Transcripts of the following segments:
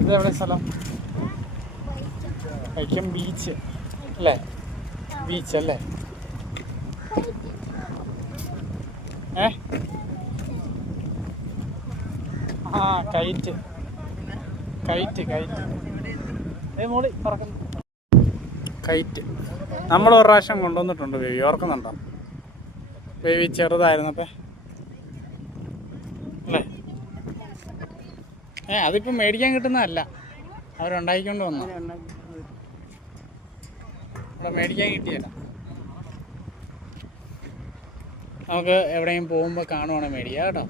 ഇത് എവിടെ സ്ഥലം? വൈക്കം ബീച്ച് അല്ലേ? ബീച്ച് അല്ലേ? ആ കൈറ്റ് കൈറ്റ് കൈറ്റ് മോളി പറക്കുന്നു. കൈറ്റ് നമ്മൾ ഒരു പ്രാവശ്യം കൊണ്ടുവന്നിട്ടുണ്ട് ബേബി, ഓർക്കുന്നുണ്ടോ? ബേബി ചെറുതായിരുന്നപ്പേ അല്ലേ? അതിപ്പോൾ മേടിക്കാൻ കിട്ടുന്നതല്ല, അവരുണ്ടാക്കിക്കൊണ്ട് വന്നു. ഇവിടെ മേടിക്കാൻ കിട്ടിയല്ല. നമുക്ക് എവിടെയും പോകുമ്പോൾ കാണുവാണെങ്കിൽ മേടിക്കാം കേട്ടോ.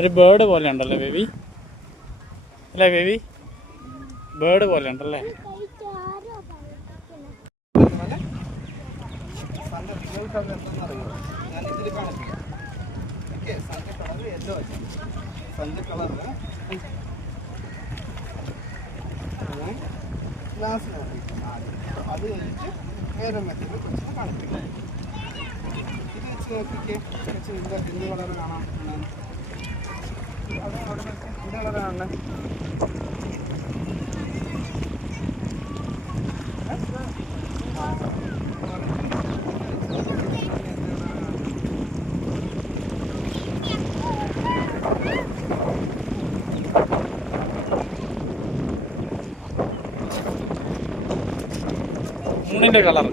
ഒരു ബേർഡ് പോലെ ഉണ്ടല്ലേ ബേബി? അല്ലേ ബേബി? ബേർഡ് പോലെ ഉണ്ടല്ലേ? അത് കഴിഞ്ഞിട്ട് വേറെ മെത്തേഡ് കൊച്ചിനെ കാണിക്കും. ഇത് വെച്ച് നോക്കിക്കേ, എന്ത് കളർ കാണാം? എന്ത് കളറാണ്? മൂണിൻ്റെ കളർ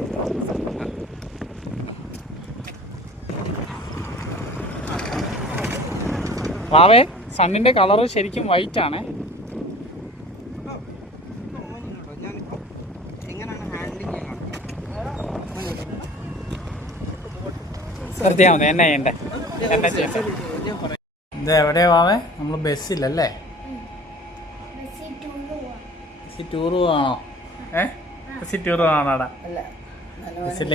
വാവേ. സണ്ണിൻ്റെ കളറ് ശരിക്കും വൈറ്റ് ആണ്. ശ്രദ്ധിച്ചാൽ മതി. എന്നാ ചെയ്യണ്ടേ? എന്നാ ചെയ്യണ്ടേ? ഇത് എവിടെയാ വാവേ? നമ്മൾ ബസ്സിലല്ലേ? ബസ്സിൽ ടൂർ പോവാണോ? ബസ്സിൽ ടൂർ പോവാണോടാ? ബസ്സിൽ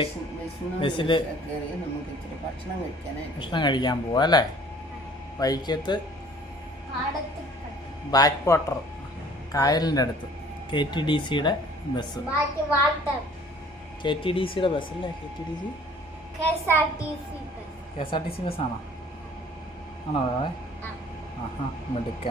ഭക്ഷണം കഴിക്കാൻ പോവാ അല്ലേ? വൈക്കത്ത് ബാക്ക് വാട്ടർ കായലിൻ്റെ അടുത്ത് KTDCയുടെ ബസ്. KTDCയുടെ ബസ്സല്ലേ? KSRTC ബസ്സാണോ? ആണോ? ആഹാ, മിടുക്ക.